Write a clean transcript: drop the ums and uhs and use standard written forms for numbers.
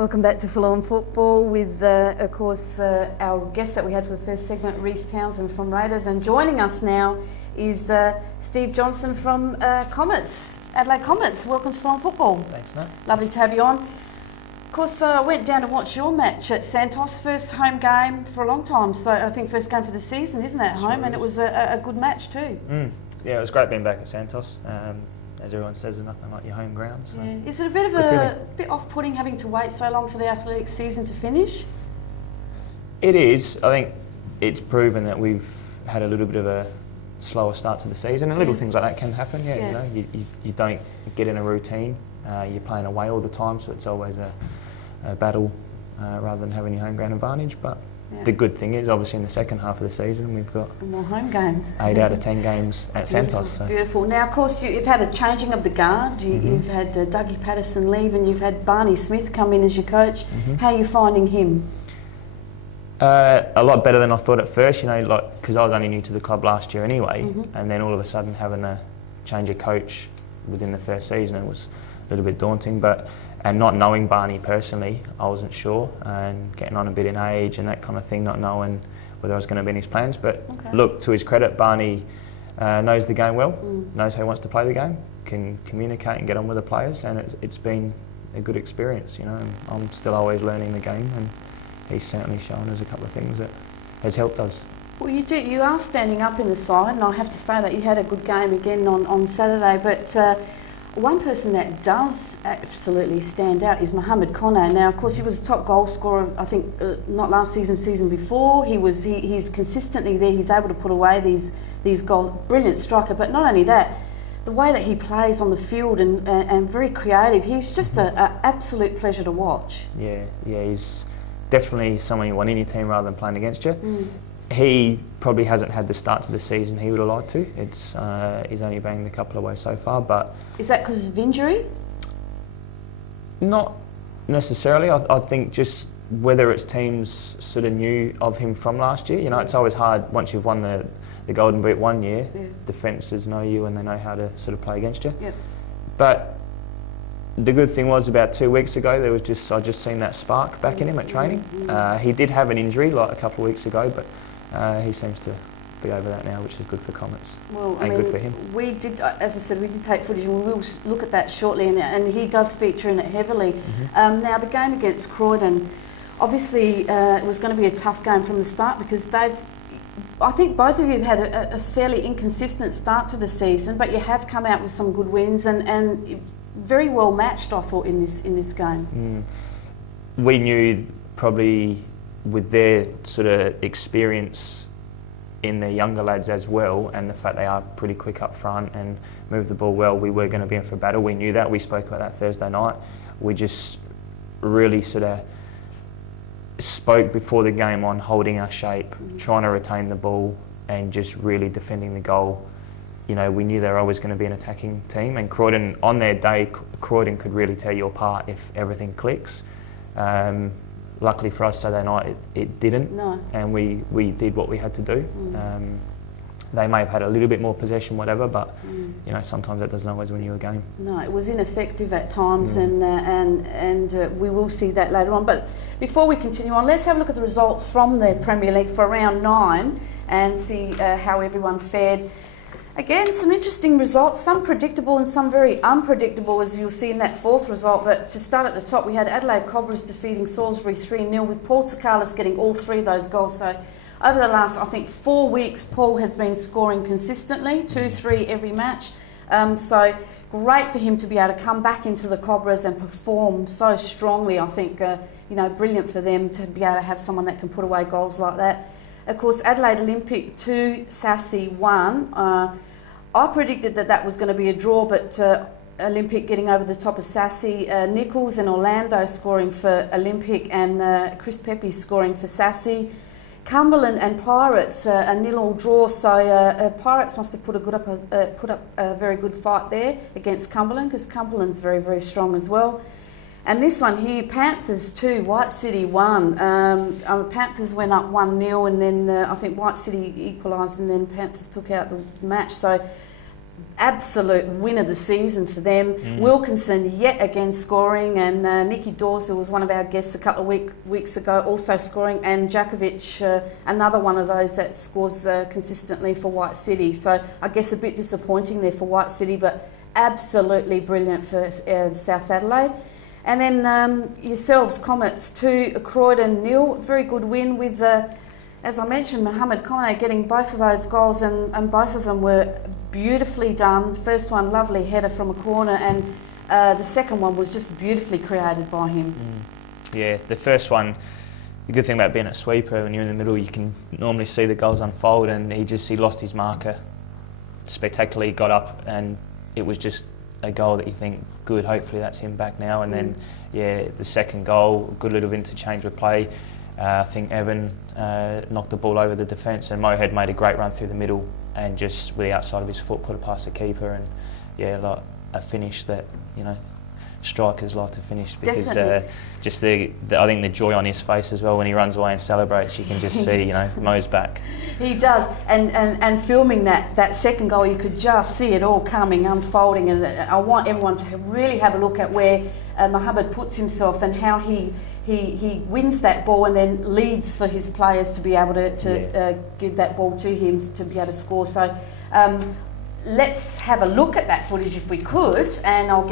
Welcome back to Full On Football with, of course, our guest that we had for the first segment, Rhys Townsend from Raiders. And joining us now is Steve Johnstone from Comets, Adelaide Comets. Welcome to Full On Football. Thanks, Nat. Lovely to have you on. Of course, I went down to watch your match at Santos, first home game for a long time. So I think first game for the season, isn't it, at home? And it was a good match too. Yeah, it was great being back at Santos. As everyone says, there's nothing like your home ground. So. Yeah. Is it a bit of a bit off-putting having to wait so long for the athletic season to finish? It is. I think it's proven that we've had a little bit of a slower start to the season, and little things like that can happen. Yeah. You know, you don't get in a routine. You're playing away all the time, so it's always a battle rather than having your home ground advantage. But the good thing is, obviously, in the second half of the season, we've got more home games. 8 out of 10 games at Santos. So. Beautiful. Now, of course, you've had a changing of the guard. You've had Dougie Patterson leave, and you've had Barney Smith come in as your coach. How are you finding him? A lot better than I thought at first. You know, like because I was only new to the club last year anyway, and then all of a sudden having a change of coach within the first season, it was a little bit daunting. And not knowing Barney personally, I wasn't sure, and getting on a bit in age and that kind of thing, not knowing whether I was going to be in his plans. But look, to his credit, Barney knows the game well, knows how he wants to play the game, can communicate and get on with the players, and it's been a good experience. You know, and I'm still always learning the game, and he's certainly shown us a couple of things that has helped us. Well, you are standing up in the side, and I have to say that you had a good game again on Saturday, but one person that does absolutely stand out is Mohamed Konate. Now, of course, he was a top goal scorer, I think, not last season, season before. He's consistently there. He's able to put away these goals. Brilliant striker, but not only that, the way that he plays on the field and very creative. He's just an absolute pleasure to watch. Yeah, he's definitely someone you want in your team rather than playing against you. He probably hasn't had the start to the season he would have liked to. He's only banged a couple away so far, but... Is that because of injury? Not necessarily. I think just whether it's teams sort of knew of him from last year. You know, it's always hard once you've won the Golden Boot one year. Defences know you and they know how to sort of play against you. But the good thing was about 2 weeks ago, I just seen that spark back in him at training. He did have an injury like a couple of weeks ago, but he seems to be over that now, which is good for Comets and good for him. We did, as I said, we did take footage, and we'll look at that shortly, and he does feature in it heavily. Now, the game against Croydon, obviously it was going to be a tough game from the start because I think both of you have had a fairly inconsistent start to the season, but you have come out with some good wins and very well matched, I thought, in this game. We knew probably with their sort of experience in their younger lads as well, and the fact they are pretty quick up front and move the ball well, we were going to be in for battle. We knew that. We spoke about that Thursday night. We just really sort of spoke before the game on holding our shape, trying to retain the ball and just really defending the goal. You know, we knew they were always going to be an attacking team, and Croydon, on their day, Croydon could really tear you apart if everything clicks. Luckily for us, Saturday night, it didn't, and we did what we had to do. They may have had a little bit more possession, whatever, but you know, sometimes that doesn't always win you a game. No, it was ineffective at times, and we will see that later on. But before we continue on, let's have a look at the results from the Premier League for round 9 and see how everyone fared. Again, some interesting results, some predictable and some very unpredictable, as you'll see in that fourth result. But to start at the top, we had Adelaide Cobblers defeating Salisbury 3-0, with Paul Tsoukalis getting all 3 of those goals. So over the last, I think, 4 weeks, Paul has been scoring consistently, 2-3 every match. So great for him to be able to come back into the Cobblers and perform so strongly. I think, you know, brilliant for them to be able to have someone that can put away goals like that. Of course, Adelaide Olympic 2, Sassy 1. I predicted that was going to be a draw, but Olympic getting over the top of Sassy. Nichols and Orlando scoring for Olympic, and Chris Pepe scoring for Sassy. Cumberland and Pirates a 0-0 draw, so Pirates must have put up a very good fight there against Cumberland, because Cumberland's very, very strong as well. And this one here, Panthers 2, White City 1. Panthers went up 1-0, and then I think White City equalised, and then Panthers took out the match. So absolute win of the season for them. Wilkinson yet again scoring, and Nikki Dawes, who was one of our guests a couple of weeks ago, also scoring, and Djakovic, another one of those that scores consistently for White City. So I guess a bit disappointing there for White City, but absolutely brilliant for South Adelaide. And then yourselves, Comets 2, Croydon 0. Very good win with, as I mentioned, Mohamed Kone getting both of those goals, and both of them were beautifully done. First one, lovely header from a corner, and the second one was just beautifully created by him. Yeah, the first one, the good thing about being a sweeper, when you're in the middle, you can normally see the goals unfold, and he lost his marker spectacularly, got up, and it was just a goal that you think, good, hopefully that's him back now. And then, yeah, the second goal, good little interchange with play. I think Evan knocked the ball over the defence, and Mohead made a great run through the middle and just with the outside of his foot put it past the keeper. And yeah, like a finish that, you know, strikers like to finish, because just I think the joy on his face as well when he runs away and celebrates, you can just see, you know, Mo's back. He does, and filming that second goal, you could just see it all coming, unfolding, and I want everyone to really have a look at where Mohamed puts himself and how he wins that ball and then leads for his players to be able to give that ball to him to be able to score. So let's have a look at that footage if we could, and I'll get